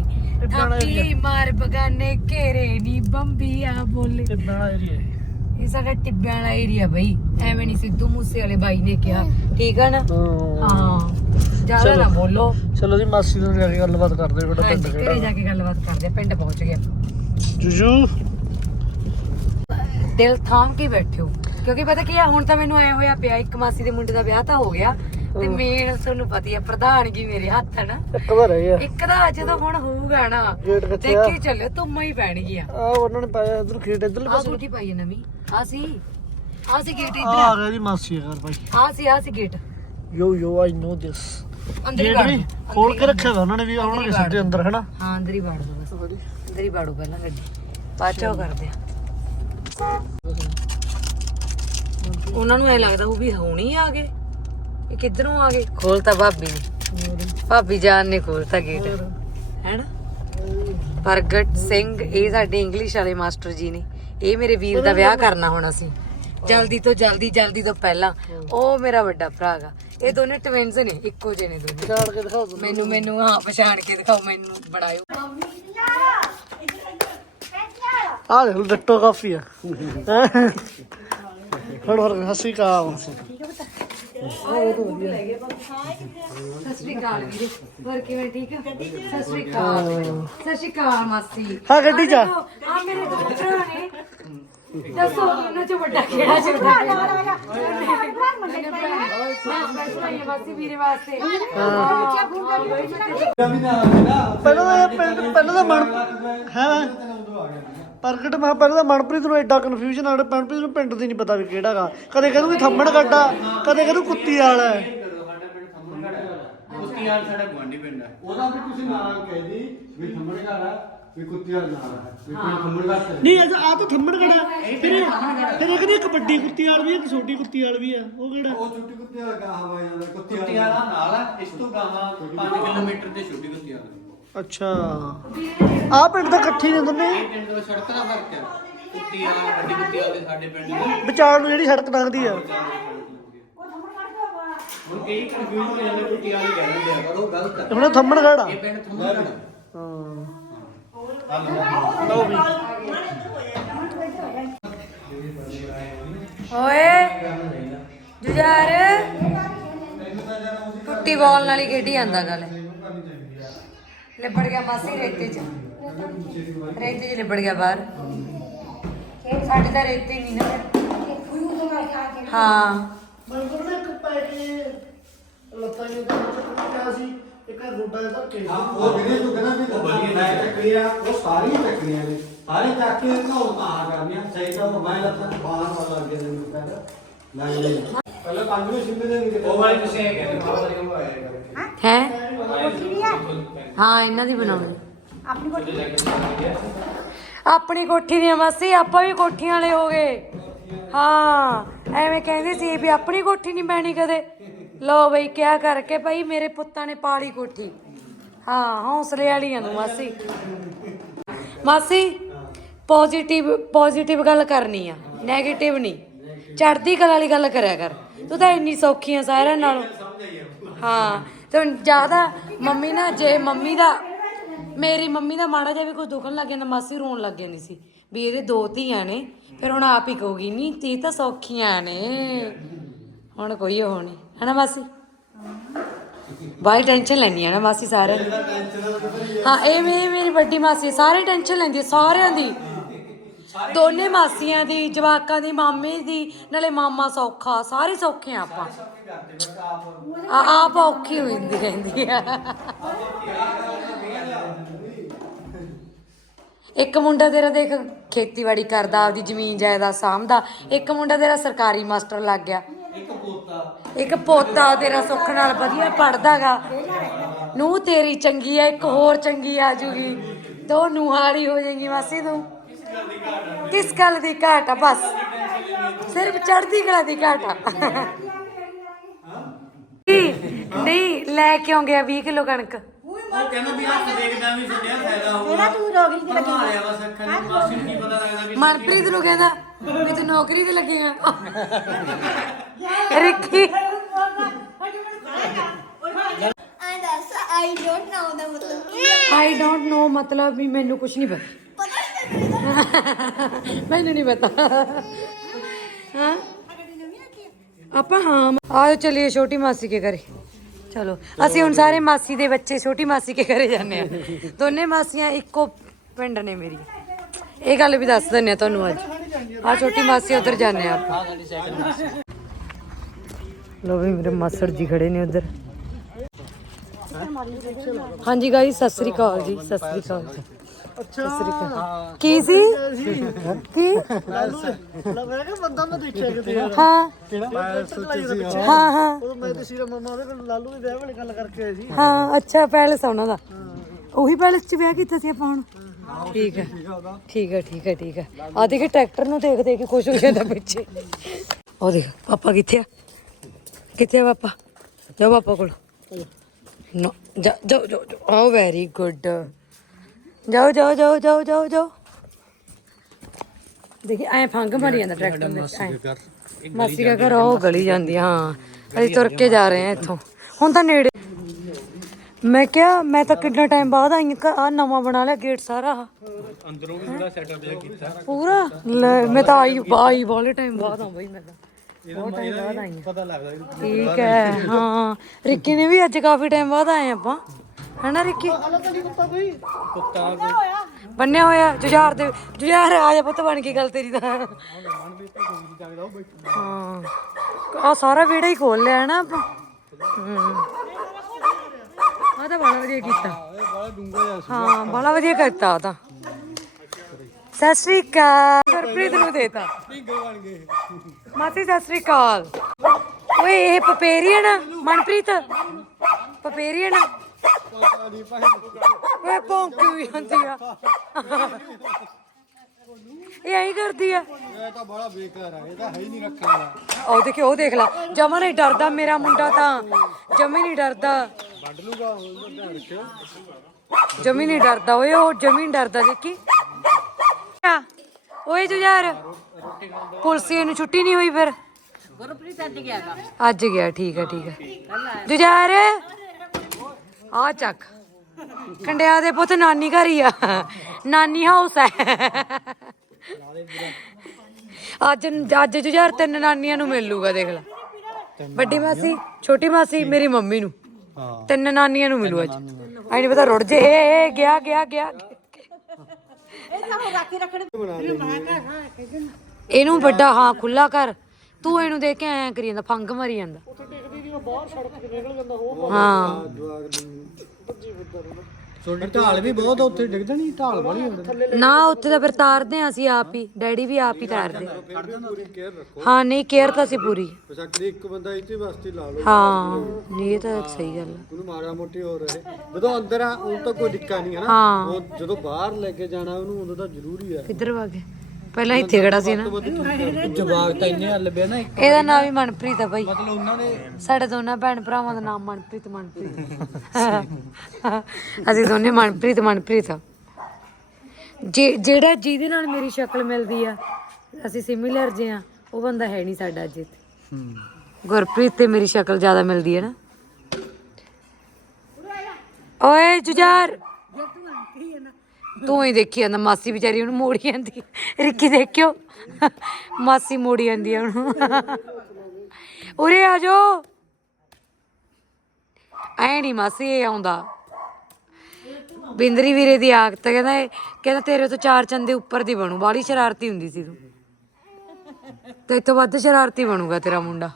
ਟਿੱਬਿਆਂ ਵਾਲਾ ਥਾਪੀ area। ਮਾਰ ਬਗਾਨੇ ਘੇਰੇ ਨੀ ਬੰਬੀਆ ਬੋਲੇ। ਬਣਾ ਏਰੀਆ ਇਹ ਸਾਡਾ ਟਿੱਬਿਆਂ ਵਾਲਾ ਏਰੀਆ ਬਈ। ਐਵੇਂ ਨਹੀਂ ਸਿੱਧੂ ਮੂਸੇ ਵਾਲੇ ਬਾਈ ਨੇ ਕਿਹਾ। ਠੀਕ ਆ ਨਾ? ਹਾਂ। ਹਾਂ। ਜ਼ਿਆਦਾ। ਨਾ ਬੋਲੋ। ਚਲੋ ਜੀ ਮਾਸੀ ਨਾਲ ਜਾ ਕੇ ਗੱਲਬਾਤ ਕਰਦੇ ਹਾਂ ਤੁਹਾਡਾ ਪਿੰਡ ਹਾਂਜੀ ਘਰੇ ਜਾ ਕਿਹੜਾ ਕੇ ਗੱਲਬਾਤ ਕਰਦੇ ਆ ਪਿੰਡ ਪਹੁੰਚ ਗਿਆ ਜੂਜੂ। ਦਿਲ ਥਾਮ ਕੇ ਬੈਠਿਓ ਕਿਉਂਕਿ ਪਤਾ ਕੀ ਆ ਹੁਣ ਤਾਂ ਮੈਨੂੰ ਐ ਹੋਇਆ ਪਿਆ ਇੱਕ ਮਾਸੀ ਦੇ ਮੁੰਡੇ ਦਾ ਵਿਆਹ ਤਾਂ ਹੋ ਗਿਆ। ਤੇ। ਮੇਨ ਤੁਹਾਨੂੰ ਪਤਾ ਹੀ ਆ ਪ੍ਰਧਾਨਗੀ ਮੇਰੇ ਹੱਥ ਹੈ ਨਾ? ਇੱਕ ਵਾਰ ਰਹਿ ਗਿਆ ਇੱਕ ਦਾ ਜਦੋਂ ਹੁਣ ਹੋਊਗਾ ਨਾ। ਗੇਟ ਆ ਦੇਖੀ ਚੱਲਿਓ ਧੁੰਮਾਂ ਹੀ ਪੈਣਗੀਆਂ। ਆ ਉਹਨਾਂ ਨੇ ਪਾਇਆ ਇਧਰ ਖੇਤ ਇਧਰ ਆ ਪਾਸੇ। ਦੂਜੀ ਪਾਈ ਹੈ ਨਵੀਂ। ਆ ਸੀ। ਆ ਸੀ ਗੇਟ ਆ ਇੱਧਰ। ਆ ਗਿਆ ਜੀ ਮਾਸੀ ਘਰ ਭਾਈ। ਆ ਸੀ ਆ ਸੀ ਗੇਟ। ਯੋ ਯੋ ਆਈ ਨੋ ਦਿਸ। ਅੰਦਰ ਹੀ ਗੇਟ ਵੜ ਵੀ ਦਿਓ, ਖੋਲ ਅੰਦਰ ਕੇ ਹੀ- ਰੱਖਿਆ ਵਾ ਉਹਨਾਂ ਨੇ ਵੀ ਆਉਣਗੇ ਅੰਦਰ ਸਿੱਧੇ ਅੰਦਰ ਹਨਾ? ਹਾਂ ਅੰਦਰ ਹੀ ਵੜ ਦੋ ਬਸ। ਅੰਦਰ ਹੀ ਵੜੋ ਪਹਿਲਾਂ ਗੱਡੀ। ਬਾਅਦ ਚੋਂ ਕਰਦੇ ਆ। ਉਹਨਾਂ ਨੂੰ ਐ ਲੱਗਦਾ ਉਹ ਵੀ ਹੁਣੀ ਆ ਗਏ ਇਹ ਕਿੱਧਰੋਂ ਆ ਗਏ? ਖੋਲਤਾ ਭਾਬੀ ਨੇ। ਭਾਬੀ ਜਾਨ ਨੇ ਖੋਲਤਾ ਗੇਟ ਹੈਨਾ? ਪ੍ਰਗਟ ਸਿੰਘ ਇਹ ਸਾਡੇ ਇੰਗਲਿਸ਼ ਵਾਲੇ ਮਾਸਟਰ ਜੀ ਨੇ। ਇਹ ਮੇਰੇ ਵੀਰ ਦਾ ਵਿਆਹ ਕਰਨਾ ਹੁਣ ਅਸੀਂ ਜਲਦੀ ਤੋਂ ਜਲਦੀ ਜਲਦੀ ਤੋਂ ਪਹਿਲਾਂ। ਉਹ ਮੇਰਾ ਵੱਡਾ ਭਰਾ ਗਾ। ਇਹ ਦੋਨੇ ਟਵਿਨਸ ਨੇ ਇੱਕੋ ਜਿਹੇ ਨੇ ਦੋਨੇ। ਛਾੜ ਕੇ ਦਿਖਾਓ ਮੈਨੂੰ ਮੈਨੂੰ ਹਾਂ ਪਛਾਣ ਕੇ ਦਿਖਾਓ ਮੈਨੂੰ ਬਣਾਇਓ। ਆ ਲਓ ਡੱਟੋ ਕਾਫੀ ਆ। ਹੁਣ ਹੋਰ ਹੱਸੀ ਕਾ ਸਤਿ ਸ਼੍ਰੀ ਅਕਾਲ ਵੀਰੇ। ਹੋਰ ਕਿਵੇਂ ਠੀਕ ਹੋ? ਸਤਿ ਸ਼੍ਰੀ ਅਕਾਲ ਸਤਿ ਸ਼੍ਰੀ ਅਕਾਲ ਮਾਸੀ। ਹਾਂ ਗੱਡੀ ਚ ਆ। ਆ ਮੇਰੇ ਦੋ ਭਰਾ ਨੇ। ਦੱਸੋ ਉਹਨਾਂ ਚ ਵੱਡਾ ਕਿਹੜਾ ਛੋਟਾ ਕਿਹੜਾ ਮਾਸੀ ਵੀਰੇ ਵਾਸਤੇ ਪਹਿਲਾਂ ਤਾਂ ਇਹ ਪਿੰਡ ਪਹਿਲਾਂ ਤਾਂ ਮਨ ਹੈ? ਪ੍ਰਗਟ ਮਾ ਪਹਿਲਾਂ ਤਾਂ ਮਨਪ੍ਰੀਤ ਨੂੰ ਐਡਾ ਕਨਫਿਊਜ਼ਨ ਆ ਰਿਹਾ ਮਨਪ੍ਰੀਤ ਨੂੰ ਪਿੰਡ ਦੀ ਨਹੀਂ ਪਤਾ ਵੀ ਕਿਹੜਾਗਾ ਕਦੇ ਕਹਦੂ ਥੰਮਣ ਗੱਡਾ ਕਦੇ ਕਹਦੂ ਕੁੱਤੀ ਵਾਲਾ ਹੈ। ਕੁੱਤੀਆਲ ਸਾਡਾ ਗਵਾਂਢੀ ਪਿੰਡ ਹੈ ਉਹਦਾ ਵੀ ਤੁਸੀਂ ਨਾਂ ਕਹਿ ਦੀ ਵੀ ਥੰਮੜਗੜ ਆ ਵੀ ਕੁੱਤੀਆਂ ਨਾਂ ਹੈ ਵੀ ਕੋਈ ਥੰਮੜਗੜ ਤੇ। ਨਹੀਂ ਆ ਤਾਂ ਥੰਮਣ ਗੱਡਾ ਫਿਰ ਇਹ- ਫਿਰ ਇੱਕ ਵੱਡੀ ਕੁੱਤੀ ਵਾਲ ਵੀ ਹੈ ਇੱਕ ਛੋਟੀ ਕੁੱਤੀ ਵਾਲ ਵੀ ਹੈ ਉਹ ਕਿਹੜਾ? ਉਹ ਛੁੱਟੀ ਕੁੱਤੀਆਂ ਦਾ ਗਾਹ ਵਾ ਜਾਂਦਾ ਕੁੱਤੀਆਂ ਕੁੱਤੀਆਲ ਦਾ ਨਾਲ ਹੈ ਇਸ ਤੋਂ ਗਾਹਾਂ 5 ਕਿਲੋਮੀਟਰ ਤੇ ਛੋਟੀ ਕੁੱਤੀਆਲ ਹੈ। ਅੱਛਾ। ਆ ਪਿੰਡ ਤਾਂ ਇਕੱਠੇ ਨੇ ਦੋਨੇ। ਪਿੰਡ ਦਾ ਸੜਕ ਦਾ ਫ਼ਰਕ ਹੈ ਕੁੱਤੀਆਲ ਵੱਡੀ ਕੁੱਤੀਆਲ ਦੇ ਸਾਡੇ ਪਿੰਡ ਦੇ ਵਿਚਾਰ ਨੂੰ ਜਿਹੜੀ ਸੜਕ ਲੰਘਦੀ ਆ। ਹੁਣ ਕਈ ਕਨਫਿਊਜ਼ ਹੋ ਜਾਂਦੇ ਕੁੱਤੀਆਲ ਹੀ ਕਹਿੰਦੇ ਆ ਪਰ ਉਹ ਗਲਤ ਹੈ ਹੁਣ ਇਹ ਥੰਮਣ ਗੜਾ ਇਹ ਪਿੰਡ ਥੰਮਗੜ ਹਾਂ। ਲਓ ਵੀ ਓਏ, ਜੁਝਾਰ। ਟੁੱਟੀ ਬਾਲ ਨਾਲ ਹੀ ਖੇਡੀ ਜਾਂਦਾ ਗੱਲ। ਲਿਬੜ ਗਿਆ ਮਾਸੀ ਰੇਤੇ 'ਚ। ਰੇਤੇ 'ਚ ਲਿਬੜ ਗਿਆ ਬਾਹਰ। ਸਾਡੇ ਤਾਂ ਰੇਤੇ ਨਹੀਂ ਨਾ। ਫਿਰ। ਹਾਂ ਮਨਪੁਰ ਨੇ ਇੱਕ ਪੈ ਕੇ ਲੱਤਾਂ ਦੇ ਵਿੱਚ ਕਿਹਾ ਸੀ ਇੱਕ ਰੋਡਾ ਦੇ ਹਾਂ ਉਹ ਜਿਹੜੇ ਤੂੰ ਕਹਿੰਦਾ ਵੀ ਵਧੀਆ ਹੈ ਚੱਕਰੀਆਂ ਉਹ ਸਾਰੀਆਂ ਚੱਕਰੀਆਂ ਨੇ। ਸਾਰੇ ਚੱਕ ਕੇ ਘਾਉ ਤਾਂ ਕਰਨੀਆਂ ਸਹੀ ਤਾਂ ਮੈਂ ਲੱਤਾਂ ਬਾਹਰ ਵਾਲਾ ਲੱਗ ਗਿਆ ਮੈਨੂੰ ਕਹਿੰਦਾ ਲੱਗ ਗਿਆ ਪਹਿਲਾਂ ਪੰਜਵੇਂ ਛਿੰਦੇ ਦੇ ਨਹੀਂ ਉਹ ਵਾਲੀ ਤੁਸੀਂ ਇਹ ਕਹਿੰਦੇ ਮਾਂ ਵਾਲੀ ਉਹ ਆਇਆ ਹੈ? ਹਾਂ? ਇਹਨਾਂ ਦੀ ਬਣਾਉਣੀ ਆਪਣੀ ਕੋਠੀ ਆਪਣੀ ਕੋਠੀ ਦੀਆਂ ਮਾਸੀ ਆਪਾਂ ਵੀ ਕੋਠੀਆਂ ਵਾਲੇ ਹੋ ਗਏ। ਹਾਂ ਐਵੇਂ ਕਹਿੰਦੇ ਸੀ ਵੀ ਆਪਣੀ ਕੋਠੀ ਨਹੀਂ ਪੈਣੀ ਕਦੇ। ਲੋ ਬਈ ਕਿਆ ਕਰਕੇ ਭਾਈ ਮੇਰੇ ਪੁੱਤਾਂ ਨੇ ਪਾਲੀ ਕੋਠੀ। ਹਾਂ ਹੌਸਲੇ ਵਾਲੀਆਂ ਨੂੰ ਮਾਸੀ। ਮਾਸੀ ਪੋਜ਼ਿਟਿਵ ਪੋਜ਼ਿਟਿਵ ਗੱਲ ਕਰਨੀ ਆ 네ਗੇਟਿਵ ਨਹੀਂ। ਚੜ੍ਹਦੀ ਕਲਾ ਵਾਲੀ ਗੱਲ ਕਰਿਆ ਕਰ। ਤੂੰ ਤਾਂ ਇੰਨੀ ਸੌਖੀ ਆ ਸਾਰਿਆਂ ਨਾਲੋਂ। ਹਾਂ ਤੇ ਜ਼ਿਆਦਾ ਮੰਮੀ ਨਾ ਜੇ ਮੰਮੀ ਦਾ ਮੇਰੀ ਮੰਮੀ ਦਾ ਮਾੜਾ ਜਿਹਾ ਵੀ ਕੋਈ ਦੁਖਣ ਲੱਗ ਜਾਂਦਾ ਮਾਸੀ ਰੋਣ ਲੱਗ ਜਾਂਦੀ ਸੀ ਵੀ ਇਹਦੇ ਦੋ ਧੀਆਂ ਨੇ ਫਿਰ ਹੁਣ ਆਪ ਹੀ ਕਹੂਗੀ ਨਹੀਂ ਤੀ ਤਾਂ ਸੌਖੀਆਂ ਨੇ। ਹੁਣ ਕੋਈ ਉਹ ਨਹੀਂ। ਹਨਾ ਮਾਸੀ? ਬਾਈ ਟੈਨਸ਼ਨ ਲੈਣੀ ਆ ਨਾ ਮਾਸੀ ਸਾਰਿਆਂ ਦੀ ਹਾਂ ਇਹ ਮੇਰੀ ਮੇਰੀ ਵੱਡੀ ਮਾਸੀ ਹੈ, ਸਾਰੇ ਟੈਨਸ਼ਨ ਲੈਂਦੀ ਹੈ ਸਾਰਿਆਂ ਦੀ। ਦੋਨੇ ਮਾਸੀਆਂ ਦੀ ਜਵਾਕਾਂ ਦੀ ਮਾਮੇ ਦੀ ਨਾਲੇ ਮਾਮਾ ਸੌਖਾ ਸਾਰੇ ਸੌਖੇ ਆ ਆਪਾਂ। ਆ ਆਪ ਔਖੀ ਹੋਈ ਹੁੰਦੀ ਰਹਿੰਦੀ ਆ। ਇੱਕ ਮੁੰਡਾ ਤੇਰਾ ਦੇਖ ਖੇਤੀਬਾੜੀ ਕਰਦਾ ਆਪਦੀ ਜ਼ਮੀਨ ਜਾਇਦਾਦ ਸਾਂਭਦਾ। ਇੱਕ ਮੁੰਡਾ ਤੇਰਾ ਸਰਕਾਰੀ ਮਾਸਟਰ ਲੱਗ ਗਿਆ। ਇੱਕ ਪੋਤਾ। ਇੱਕ ਪੋਤਾ ਤੇਰਾ ਸੁੱਖ ਨਾਲ ਵਧੀਆ ਪੜਦਾਗਾ ਨੂੰ ਤੇਰੀ ਚੰਗੀ ਆ ਇੱਕ ਹੋਰ ਚੰਗੀ ਆ ਜੂਗੀ। ਦੋ ਨੂਹਾਰੀ ਹੋ ਜਾਏਗੀ ਮਾਸੀ ਤੂੰ। ਕਿਸ ਗੱਲ ਦੀ ਘਾਟ ਆ? ਬਸ। ਸਿਰਫ ਚੜ੍ਹਦੀ ਕਲਾ ਦੀ ਘਾਟ ਆ। ਨਹੀਂ, ਨਹੀਂ ਲੈ ਕਿਉਂ ਗਿਆ 20 ਕਿਲੋ ਕਣਕ। ਉਹ ਕਹਿੰਦਾ ਵੀ ਹੱਥ ਦੇਖਦਾ ਵੀ ਛੱਡਿਆ ਫਾਇਦਾ ਹੋਊਗਾ। ਜਿਹੜਾ ਤੂੰ ਰੋਗਲੀ ਤੇ ਲੱਗੀ ਮਾਰਿਆ ਬਸ ਅੱਖਾਂ ਨੂੰ ਮਾਸੀ ਨੂੰ ਕੀ ਪਤਾ ਲੱਗਦਾ ਵੀ ਮਨਪ੍ਰੀਤ ਨੂੰ ਕਹਿੰਦਾ ਵੀ ਤੂੰ ਨੌਕਰੀ ਤੇ ਲੱਗੀ ਆ। ਰਿੱਕੀ ਆਈ ਡੋਨਟ ਨੋ ਦਾ ਮਤਲਬ ਕੀ ਹੈ? ਆਈ ਡੋਂਟ ਨੋ ਮਤਲਬ ਵੀ ਮੈਨੂੰ ਕੁਝ ਨਹੀਂ ਪਤਾ। ਪਤਾ ਨਹੀਂ ਤੈਨੂੰ ਮੈਨੂੰ ਨਹੀਂ ਪਤਾ। ਹਾਂ? ਆਪਾਂ ਹਾਂ ਆਓ ਚਲਿਏ ਛੋਟੀ ਮਾਸੀ ਕੇ ਘਰੇ। ਚਲੋ, ਅਸੀਂ ਹੁਣ ਸਾਰੇ ਮਾਸੀ ਦੇ ਬੱਚੇ, ਛੋਟੀ ਮਾਸੀ ਕੇ ਘਰੇ ਜਾਂਦੇ ਆ ਦੋਨੇ ਮਾਸੀਆਂ ਇੱਕੋ ਪਿੰਡ ਨੇ ਮੇਰੀ ਇਹ ਗੱਲ ਵੀ ਦੱਸ ਦਿੰਨੇ ਆ ਤੁਹਾਨੂੰ ਅੱਜ। ਆ ਛੋਟੀ ਮਾਸੀ, ਉਧਰ ਜਾਂਦੇ ਆ ਆਪਾਂ। ਲੋ ਵੀ ਮੇਰੇ ਮਾਸੜ ਜੀ ਖੜੇ ਨੇ ਉਧਰ। ਹਾਂਜੀ ਗਾਈ ਸਤਿ ਸ੍ਰੀ ਅਕਾਲ ਜੀ, ਸਤਿ ਸ੍ਰੀ ਅਕਾਲ ਜੀ। ਅੱਛਾ। ਕੀ ਸੀ? ਕੀ? ਮੈਂ ਕਿਹਾ ਬੰਦਾ ਮੈਂ ਦੇਖਿਆ ਕਿਤੇ ਯਾਰ। ਹਾਂ ਮੈਂ ਸੋਚੀ ਸੀ ਹਾਂ ਹਾਂ। ਉਹ ਮੈਂ ਤੇ ਸੀਰਾ ਮਾਮਾ ਉਹਦੇ ਕੋਲ ਲਾਲੂ ਦੇ ਵਿਆਹ ਵੇਲੇ ਗੱਲ ਕਰਕੇ ਆਏ ਸੀ। ਹਾਂ ਅੱਛਾ ਪੈਲਸ ਆ ਉਹਨਾਂ ਦਾ। ਉਹੀ ਪੈਲਸ ਚ ਵਿਆਹ ਕੀਤਾ ਸੀ ਆਪਾਂ ਹੁਣ? ਠੀਕ ਹੈ। ਠੀਕ ਹੈ ਠੀਕ ਹੈ ਠੀਕ ਹੈ। ਆ ਦੇਖ ਟਰੈਕਟਰ ਨੂੰ ਦੇਖ ਦੇਖ ਕੇ ਖੁਸ਼ ਹੋ ਜਾਂਦਾ ਪਿੱਛੇ। ਉਹ ਦੇਖ ਪਾਪਾ ਕਿੱਥੇ ਆ? ਕਿੱਥੇ ਆ ਪਾਪਾ? ਜਾ ਪਾਪਾ ਕੋਲ। ਨਾ ਜਾ ਜਾਓ ਜਾਓ ਓ ਵੈਰੀ ਗੁੱਡ ਜਾਓ ਜਾਓ ਜਾਓ ਜਾਓ ਜਾਓ ਜਾਓ। ਦੇਖੀ ਐ ਫੰਗ ਮਾਰੀ ਜਾਂਦਾ ਟਰੈਕਟਰ ਦੇ ਐਂ। ਮਾਸੀ ਦਾ ਘਰ ਆ, ਉਹ ਗਲੀ ਜਾਂਦੀ ਆ, ਹਾਂ। ਅਸੀਂ ਤੁਰ ਕੇ ਜਾ ਰਹੇ ਹਾਂ ਇੱਥੋਂ। ਹੁਣ ਤਾਂ ਨੇੜੇ ਮੈਂ ਕਿਹਾ ਮੈਂ ਤਾਂ ਕਿੰਨਾ ਟਾਈਮ ਬਾਅਦ ਆਈ ਆ ਆ ਨਵਾਂ ਬਣਾ ਲਿਆ ਗੇਟ ਸਾਰਾ। ਅੰਦਰੋਂ ਵੀ ਜਿਹੜਾ ਸੈਟਅਪ ਜਿਹਾ ਕੀਤਾ। ਪੂਰਾ? ਲੈ, ਮੈਂ ਤਾਂ ਆਈ ਆਈ ਬਾਲੇ ਟਾਈਮ ਬਾਅਦ ਆ ਬਈ ਮੈਂ ਤਾਂ। ਬਹੁਤ ਟਾਈਮ ਬਾਅਦ ਆਈ ਹਾਂ। ਪਤਾ ਲੱਗਦਾ ਠੀਕ ਹੈ ਹਾਂ। ਰਿੱਕੀ ਨੇ ਵੀ ਅੱਜ ਕਾਫੀ ਟਾਈਮ ਬਾਅਦ ਆਏ ਆਪਾਂ। ਹੈਨਾ ਰਿੱਕੀ? ਕੁੱਤਾ ਬੰਨਿਆ ਹੋਇਆ। ਜੁਝਾਰ ਦੇ ਜੁਝਾਰ ਆ ਜਾ ਪੁੱਤ ਬਣ ਕੇ ਗੱਲ ਤੇਰੀ ਦਾ ਹਾਂ। ਆ ਸਾਰਾ ਵਿਹੜਾ ਹੀ ਖੋਲ ਲਿਆ ਨਾ ਆਪਾਂ। ਹੂੰ। ਆ ਤਾਂ ਬੜਾ ਵਧੀਆ ਕੀਤਾ। ਹਾਂ ਬੜਾ ਵਧੀਆ ਕੀਤਾ ਆ ਤਾਂ। ਸਤਿ ਸ੍ਰੀ ਅਕਾਲ। ਗੁਰਪ੍ਰੀਤ ਨੂੰ ਦੇਤਾ। ਮਾਸੀ ਸਤਿ ਸ੍ਰੀ ਅਕਾਲ। ਓਏ ਇਹ ਪਪੇਰੀਅਨ ਮਨਪ੍ਰੀਤ? ਪਪੇਰੀਅਨ ਆ। ਓਏ ਭੌਂਕੀ ਵੀ ਜਾਂਦੀ ਆ। ਇਹ ਐਂ ਕਰਦੀ ਆ। ਇਹ ਤਾਂ ਬੜਾ ਬੇਕਾਰ ਆ ਇਹ ਤਾਂ ਹੈ ਹੀ ਨਹੀਂ ਰੱਖਣ ਵਾਲਾ। ਉਹ ਦੇਖੀ ਉਹ ਦੇਖ ਲੈ। ਜਮਾ ਨਹੀਂ ਡਰਦਾ ਮੇਰਾ ਮੁੰਡਾ ਤਾਂ। ਜਮੀ ਨਹੀਂ ਡਰਦਾ। ਵੱਢ ਲੂਗਾ ਉਹ ਧਿਆਨ ਰੱਖਿਓ। ਜਮੀ ਨਹੀਂ ਡਰਦਾ। ਓਏ ਉਹ ਜਮੀ ਨਹੀਂ ਡਰਦਾ ਦੇਖੀ। ਆ, ਓਏ ਜੁਝਾਰ। ਪੁਲਸੀਏ ਨੂੰ ਛੁੱਟੀ ਨਹੀਂ ਹੋਈ ਫਿਰ? ਗੁਰਪ੍ਰੀਤ ਅੱਜ ਗਿਆ ਅੱਜ ਗਿਆ ਠੀਕ ਹੈ ਠੀਕ ਹੈ ਜੁਝਾਰ। ਆ ਚੱਕ। ਕੰਡਿਆ ਦੇ ਪੁੱਤ ਨਾਨੀ ਘਰ ਹੀ ਆ। ਨਾਨੀ ਹਾਊਸ ਹੈ ਅੱਜ ਅੱਜ ਜੁਝਾਰ ਤਿੰਨ ਨਾਨੀਆਂ ਨੂੰ ਮਿਲ ਲੂਗਾ ਦੇਖ ਲੈ। ਵੱਡੀ ਮਾਸੀ ਛੋਟੀ ਮਾਸੀ ਮੇਰੀ ਮੰਮੀ ਨੂੰ। ਹਾਂ। ਤਿੰਨ ਨਾਨੀਆਂ ਨੂੰ ਮਿਲੂ ਅੱਜ। ਆਈ ਨਹੀਂ ਪਤਾ ਰੁੜ ਜੇ। ਏ ਏ ਗਿਆ ਗਿਆ ਗਿਆ। ਇਹਨੂੰ ਵੱਡਾ ਹਾਂ ਖੁੱਲਾ ਕਰ ਤੂੰ ਇਹਨੂੰ ਦੇਖ ਕੇ ਐਂ ਕਰੀ ਜਾਂਦਾ ਫੰਗ ਮਾਰੀ ਜਾਂਦਾ। ਹਾਂ। ਛੋਟੀ ਢਾਲ ਵੀ ਬਹੁਤ ਆ, ਉੱਥੇ ਡਿੱਗਦਾ ਨਹੀਂ ਢਾਲ ਵਾਲੀ ਹੁੰਦੀ। ਨਾ ਉੱਥੇ ਤਾਂ ਫਿਰ ਤਾਰਦੇ ਆ ਅਸੀਂ ਆਪ ਹੀ ਡੈਡੀ ਵੀ ਆਪ ਹੀ ਤਾਰਦੇ। ਹਾਂ ਨਹੀਂ ਕੇਅਰ ਤਾਂ ਸੀ ਪੂਰੀ। ਬਸਾਕਰੀ ਇੱਕ ਬੰਦਾ ਇੱਥੇ ਵਾਸਤੇ ਲਾ ਲਓ। ਹਾਂ ਨਹੀਂ ਇਹ ਤਾਂ ਸਹੀ ਗੱਲ ਆ। ਉਹਨੂੰ ਮਾੜਾ ਮੋਟੀ ਹੋ ਰਹੇ। ਜਦੋਂ ਅੰਦਰ ਆ ਉਹ ਤਾਂ ਕੋਈ ਦਿੱਕਾ ਨਹੀਂ ਹੈ ਨਾ। ਹਾਂ। ਉਹ ਜਦੋਂ ਬਾਹਰ ਲੈ ਕੇ ਜਾਣਾ ਉਹਨੂੰ ਉਦੋਂ ਤਾਂ ਜ਼ਰੂਰੀ ਹੈ ਕਿੱਧਰ ਵਗ ਪਹਿਲਾਂ ਇੱਥੇ ਖੜਾ ਸੀ ਨਾ। ਜਵਾਬ ਤਾਂ ਇੰਨੇ ਹੱਲ ਪਿਆ ਨਾ ਇਹਦਾ ਨਾਮ ਵੀ ਮਨਪ੍ਰੀਤ ਆ ਭਾਈ ਮਤਲਬ ਉਹਨਾਂ ਨੇ ਸਾਡੇ ਦੋਨਾਂ ਭੈਣ ਭਰਾਵਾਂ ਦਾ ਨਾਮ ਮਨਪ੍ਰੀਤ ਮਨਪ੍ਰੀਤ। ਅਸੀਂ ਦੋਨੇ ਮਨਪ੍ਰੀਤ ਮਨਪ੍ਰੀਤ। ਜਿਹੜਾ ਜਿਹਦੇ ਨਾਲ ਮੇਰੀ ਸ਼ਕਲ ਮਿਲਦੀ ਆ ਅਸੀਂ ਸਿਮਿਲਰ ਜੇ ਆ ਉਹ ਬੰਦਾ ਹੈ ਨਹੀਂ ਸਾਡਾ ਅੱਜ ਇੱਥੇ। ਗੁਰਪ੍ਰੀਤ ਤੇ ਮੇਰੀ ਸ਼ਕਲ ਜ਼ਿਆਦਾ ਮਿਲਦੀ ਹੈ ਨਾ। ਓਏ ਜੁਜਾਰ ਤੂੰ ਹੀ ਦੇਖੀ ਜਾਂਦਾ, ਮਾਸੀ ਵਿਚਾਰੀ ਉਹਨੂੰ ਮੋੜੀ ਜਾਂਦੀ। ਆ। ਰਿੱਕੀ ਦੇਖਿਓ। ਮਾਸੀ ਮੋੜੀ ਜਾਂਦੀ ਆ ਉਹਨੂੰ। ਉਰੇ ਆ ਜਾਓ। ਐ ਨਹੀਂ ਮਾਸੀ, ਇਹ ਆਉਂਦਾ। ਬਿੰਦਰੀ ਵੀਰੇ ਦੀ ਆਕਤ ਕਹਿੰਦਾ ਇਹ- ਕਹਿੰਦਾ ਤੇਰੇ ਤੋਂ ਚਾਰ ਚੰਦੇ ਉੱਪਰ ਦੀ ਬਣੂ ਬਾਲੀ ਸ਼ਰਾਰਤੀ ਹੁੰਦੀ ਸੀ ਤੂੰ। ਤੇ ਇਤੋਂ ਵੱਧ ਸ਼ਰਾਰਤੀ ਬਣੂਗਾ ਤੇਰਾ ਮੁੰਡਾ।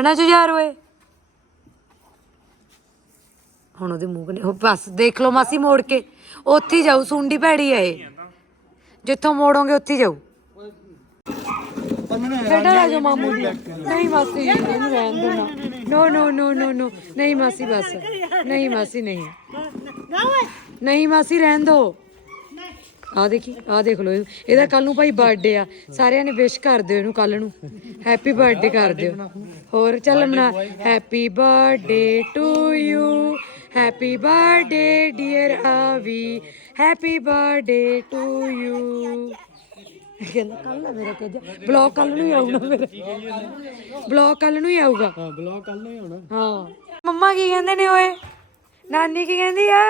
ਹਨਾ ਜੁਝਾਰ ਓਏ ਹੁਣ ਉਹਦੇ ਮੂੰਹ ਨੇ ਉਹ ਬਸ, ਦੇਖ ਲਓ ਮਾਸੀ ਮੋੜ ਕੇ। ਉੱਥੇ ਹੀ ਜਾਊ ਸੁੰਡੀ ਭੈੜੀ ਇਹ। ਜਿੱਥੋਂ ਮੋੜੋਗੇ ਉੱਥੇ ਹੀ ਜਾਊ। ਬੇਟਾ ਆ ਜਾ। ਮਾਮੂ ਦੀ ਨਹੀਂ ਮਾਸੀ ਇਹਨੂੰ ਰਹਿਣ ਦੋ ਨਾ ਨੋ ਨੋ ਨੋ ਨੋ ਨੋ ਨਹੀਂ ਮਾਸੀ ਬਸ। ਨਹੀਂ ਮਾਸੀ ਨਹੀਂ। ਨਹੀਂ ਮਾਸੀ ਰਹਿਣ ਦੋ ਆ ਦੇਖੀ ਆ ਦੇਖ ਲੋ ਇਹਦਾ ਕੱਲ ਨੂੰ ਭਾਈ ਬਰਥਡੇ ਆ। ਸਾਰਿਆਂ ਨੇ ਵਿਸ਼ ਕਰ ਦਿਓ ਇਹਨੂੰ ਕੱਲ ਨੂੰ। ਹੈਪੀ ਬਰਥਡੇ ਕਰ ਦਿਓ। ਹੋਰ ਚੱਲ ਮਨਾ। Happy birthday to you happy birthday dear Avi happy birthday to you ਕਹਿੰਦਾ ਕੱਲ ਨਾ ਮੇਰਾ ਕਹਿ ਬਲੌਗ ਕੱਲ ਨੂੰ ਹੀ ਆਊਗਾ ਮੇਰਾ। ਬਲੌਗ ਕੱਲ ਨੂੰ ਹੀ ਆਊਗਾ। ਹਾਂ ਬਲੌਗ ਕੱਲ ਨਹੀਂ ਹੋਣਾ ਹਾਂ। ਮੰਮਾ ਕੀ ਕਹਿੰਦੇ ਨੇ ਓਏ? ਨਾਨੀ ਕੀ ਕਹਿੰਦੀ ਆ?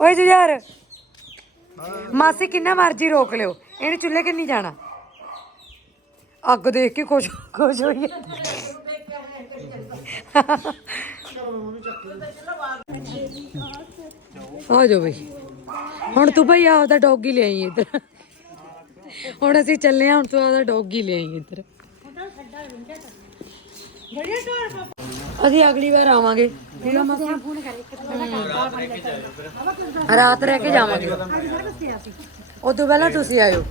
ਓਏ ਜੁਝਾਰ। ਮਾਸੀ ਕਿੰਨਾ ਮਰਜ਼ੀ ਰੋਕ ਲਿਓ। ਇਹਨੇ ਚੁੱਲ੍ਹੇ ਕਿ ਨਹੀਂ ਜਾਣਾ। ਅੱਗ ਦੇਖ ਕੇ ਖੁਸ਼ ਖੁਸ਼ ਹੋਈ ਆ ਜਾਓ ਬਈ। ਹੁਣ ਤੂੰ ਭਈ ਆਪਦਾ ਡੌਗੀ ਲੈ ਆਈ ਇੱਧਰ। ਹੁਣ ਅਸੀਂ ਚੱਲੇ ਹਾਂ, ਹੁਣ ਤੂੰ ਆਪਦਾ ਡੌਗੀ ਲੈ ਆਈ ਇੱਧਰ। ਅਸੀਂ ਅਗਲੀ ਵਾਰ ਆਵਾਂਗੇ। ਠੀਕ ਆ ਮਾਸੀ ਰਾਤ ਰਹਿ ਕੇ ਜਾਵਾਂਗੇ। ਉਦੋਂ ਪਹਿਲਾਂ ਤੁਸੀਂ ਆਇਓ।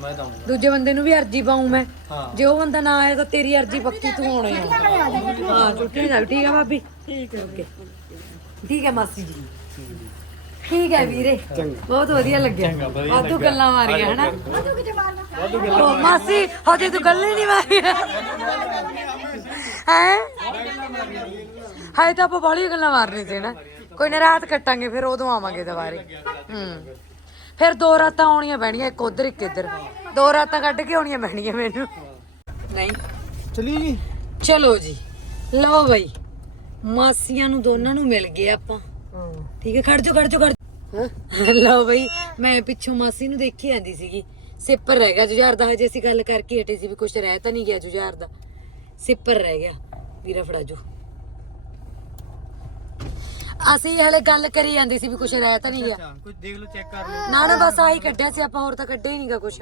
ਮੈਂ ਤਾਂ ਦੂਜੇ ਬੰਦੇ ਨੂੰ ਵੀ ਅਰਜੀ ਪਾਉਂ ਮੈਂ। ਜੇ ਉਹ ਬੰਦਾ ਨਾ ਆਇਆ ਤਾਂ ਤੇਰੀ ਅਰਜੀ ਪੱਕੀ ਤੂੰ ਹੋਣੀ ਆ। ਹਾਂ ਛੁੱਟੀ ਜਾ ਠੀਕ ਆ ਭਾਬੀ। ਠੀਕ ਹੈ ਓਕੇ। ਠੀਕ ਹੈ ਮਾਸੀ ਜੀ। ਠੀਕ ਹੈ ਵੀਰੇ। ਬਹੁਤ ਵਧੀਆ ਲੱਗਿਆ। ਵਾਧੂ ਗੱਲਾਂ ਮਾਰੀਆਂ ਹਨਾ? ਉਹ ਮਾਸੀ ਹਜੇ ਤੂੰ ਗੱਲ ਹੀ ਨਹੀਂ ਮਾਰੀ? ਹੈ? ਹਾਏ ਤਾਂ ਆਪਾਂ ਬਾਹਲੀਆਂ ਗੱਲਾਂ ਮਾਰਨੀ ਸੀ ਨਾ ਕੋਈ ਨਾ ਰਾਤ ਕੱਟਾਂਗੇ ਫਿਰ ਉਦੋਂ ਆਵਾਂਗੇ ਦੁਬਾਰੇ। ਹੂੰ। ਫਿਰ ਦੋ ਰਾਤਾਂ ਆਉਣੀਆਂ ਪੈਣੀਆਂ ਇੱਕ ਉਧਰ ਇੱਕ ਇੱਧਰ। ਦੋ ਰਾਤਾਂ ਕੱਢ ਕੇ ਆਉਣੀਆਂ ਪੈਣੀਆਂ ਮੈਨੂੰ। ਨਹੀਂ। ਚਲੀ ਜੀ ਚਲੋ ਜੀ। ਲਓ ਬਈ ਮਾਸੀਆਂ ਨੂੰ ਦੋਨਾਂ ਨੂੰ ਮਿਲ ਗਏ ਆਪਾਂ। ਠੀਕ ਹੈ ਖੜ ਜਾ ਖੜ ਜਾ ਖੜ ਜਾ ਲਓ ਬਈ ਮੈਂ ਪਿੱਛੋਂ ਮਾਸੀ ਨੂੰ ਦੇਖੀ ਜਾਂਦੀ ਸੀਗੀ। ਸਿੱਪਰ ਰਹਿ ਗਿਆ ਜੁਝਾਰ ਦਾ ਹਜੇ ਅਸੀਂ ਗੱਲ ਕਰਕੇ ਹਟੇ ਸੀ ਵੀ ਕੁਝ ਰਹਿ ਤਾਂ ਨਹੀਂ ਗਿਆ ਜੁਝਾਰ ਦਾ। ਸਿੱਪਰ ਰਹਿ ਗਿਆ। ਵੀਰਾ ਫੜਾ ਜੋ ਅਸੀਂ ਹਲੇ ਗੱਲ ਕਰੀ ਜਾਂਦੀ ਸੀ ਵੀ ਕੁਝ ਰਹਿ ਤਾਂ ਨਹੀਂ ਗਿਆ। ਕੁਝ ਦੇਖ ਲਓ ਚੈੱਕ ਕਰ ਲਓ। ਨਾ ਨਾ ਬਸ ਆਹੀ ਕੱਢਿਆ ਸੀ ਆਪਾਂ ਹੋਰ ਤਾਂ ਕੱਢਿਆ ਹੀ ਨਹੀਂਗਾ ਕੁਝ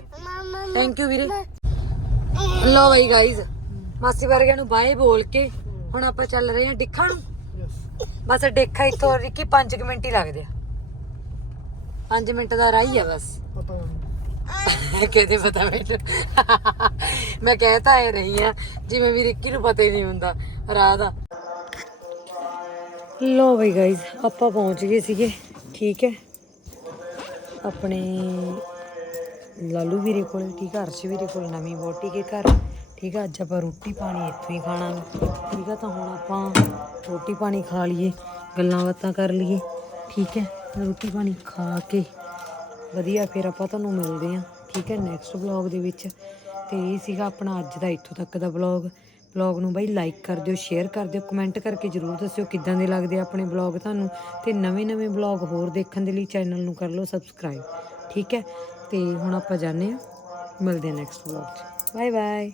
ਥੈਂਕ ਯੂ ਵੀਰੇ। ਲੋ ਬਈ ਗਾਇਜ਼ ਮਾਸੀ ਵਰਗਿਆਂ ਨੂੰ ਬਾਏ ਬੋਲ ਕੇ ਹੁਣ ਆਪਾਂ ਚੱਲ ਰਹੇ ਹਾਂ ਡਿੱਖਾ ਨੂੰ। ਬਸ ਡਿੱਖਾ ਇੱਥੋਂ ਰਿੱਕੀ 5 ਮਿੰਟ ਹੀ ਲੱਗਦੇ ਆ। 5 ਮਿੰਟ ਦਾ ਰਾਹ ਹੀ ਆ ਬਸ। ਕਹਦੇ ਪਤਾ ਮੈਨੂੰ। ਮੈਂ ਕਹਿਤਾ ਆ ਰਹੀ ਆ ਜਿਵੇਂ ਵੀ ਰਿੱਕੀ ਨੂੰ ਪਤਾ ਹੀ ਨਹੀਂ ਹੁੰਦਾ ਰਾਹ ਦਾ। ਲੋ ਬਈ ਗਾਇਜ਼ ਆਪਾਂ ਪਹੁੰਚ ਗਏ ਸੀਗੇ, ਠੀਕ ਹੈ। ਆਪਣੇ ਲਾਲੂ ਵੀਰੇ ਕੋਲ, ਠੀਕ ਆ ਅਰਸ਼ ਵੀਰੇ ਕੋਲ ਨਵੀਂ ਬੋਟੀ ਕੇ ਘਰ, ਠੀਕ ਹੈ। ਅੱਜ ਆਪਾਂ ਰੋਟੀ ਪਾਣੀ ਇੱਥੋਂ ਹੀ ਖਾਣਾ ਠੀਕ ਆ ਤਾਂ ਹੁਣ ਆਪਾਂ ਰੋਟੀ ਪਾਣੀ ਖਾ ਲਈਏ, ਗੱਲਾਂ ਬਾਤਾਂ ਕਰ ਲਈਏ, ਠੀਕ ਹੈ। ਰੋਟੀ ਪਾਣੀ ਖਾ ਕੇ ਵਧੀਆ, ਫਿਰ ਆਪਾਂ ਤੁਹਾਨੂੰ ਮਿਲਦੇ ਹਾਂ, ਠੀਕ ਹੈ ਨੈਕਸਟ ਵਲੌਗ ਦੇ ਵਿੱਚ। ਤੇ ਇਹ ਸੀਗਾ ਆਪਣਾ ਅੱਜ ਦਾ ਇੱਥੋਂ ਤੱਕ ਦਾ ਵਲੌਗ ਵਲੌਗ ਨੂੰ ਬਾਈ ਲਾਈਕ ਕਰ ਦਿਓ ਸ਼ੇਅਰ ਕਰ ਦਿਓ ਕਮੈਂਟ ਕਰਕੇ ਜਰੂਰ ਦੱਸਿਓ ਕਿੱਦਾਂ ਦੇ ਲੱਗਦੇ ਆ ਆਪਣੇ ਵਲੌਗ ਤੁਹਾਨੂੰ ਤੇ ਨਵੇਂ-ਨਵੇਂ ਵਲੌਗ ਹੋਰ ਦੇਖਣ ਦੇ ਲਈ ਚੈਨਲ ਨੂੰ ਕਰ ਲਓ ਸਬਸਕ੍ਰਾਈਬ ਠੀਕ ਹੈ? ਤੇ ਹੁਣ ਆਪਾਂ ਜਾਣੇ ਆ ਮਿਲਦੇ ਹਾਂ ਨੈਕਸਟ ਵਲੌਗ 'ਚ। Bye bye